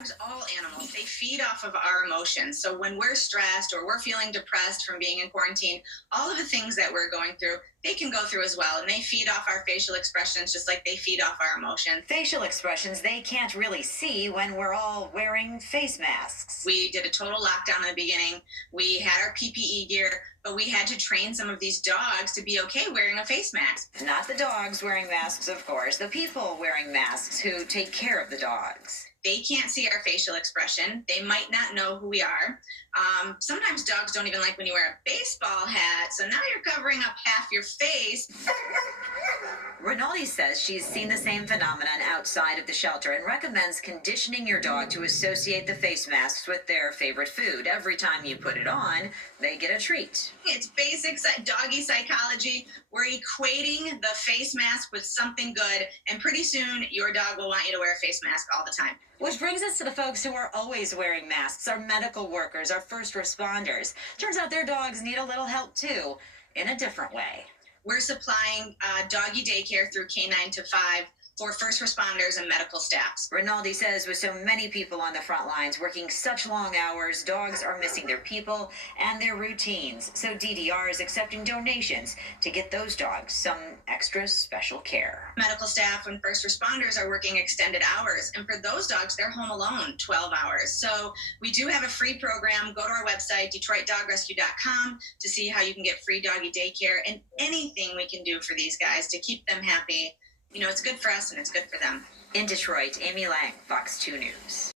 All animals, they feed off of our emotions. So when we're stressed or we're feeling depressed from being in quarantine, all of the things that we're going through, they can go through as well. And they feed off our facial expressions just like they feed off our emotions. Facial expressions they can't really see when we're all wearing face masks. We did a total lockdown in the beginning. We had our PPE gear, but we had to train some of these dogs to be okay wearing a face mask. Not the dogs wearing masks, of course, the people wearing masks who take care of the dogs. They can't see our facial expression. They might not know who we are. Sometimes dogs don't even like when you wear a baseball hat. So now you're covering up half your face. Rinaldi says she's seen the same phenomenon outside of the shelter and recommends conditioning your dog to associate the face masks with their favorite food. Every time you put it on, they get a treat. It's basic doggy psychology. We're equating the face mask with something good, and pretty soon your dog will want you to wear a face mask all the time. Which brings us to the folks who are always wearing masks, our medical workers, our first responders. Turns out their dogs need a little help too, in a different way. We're supplying doggy daycare through K9 to 5 for first responders and medical staffs. Rinaldi says with so many people on the front lines working such long hours, dogs are missing their people and their routines. So DDR is accepting donations to get those dogs some extra special care. Medical staff and first responders are working extended hours, and for those dogs, they're home alone 12 hours. So we do have a free program. Go to our website, DetroitDogRescue.com, to see how you can get free doggy daycare and anything we can do for these guys to keep them happy. You know, it's good for us and it's good for them. In Detroit, Amy Lang, Fox 2 News.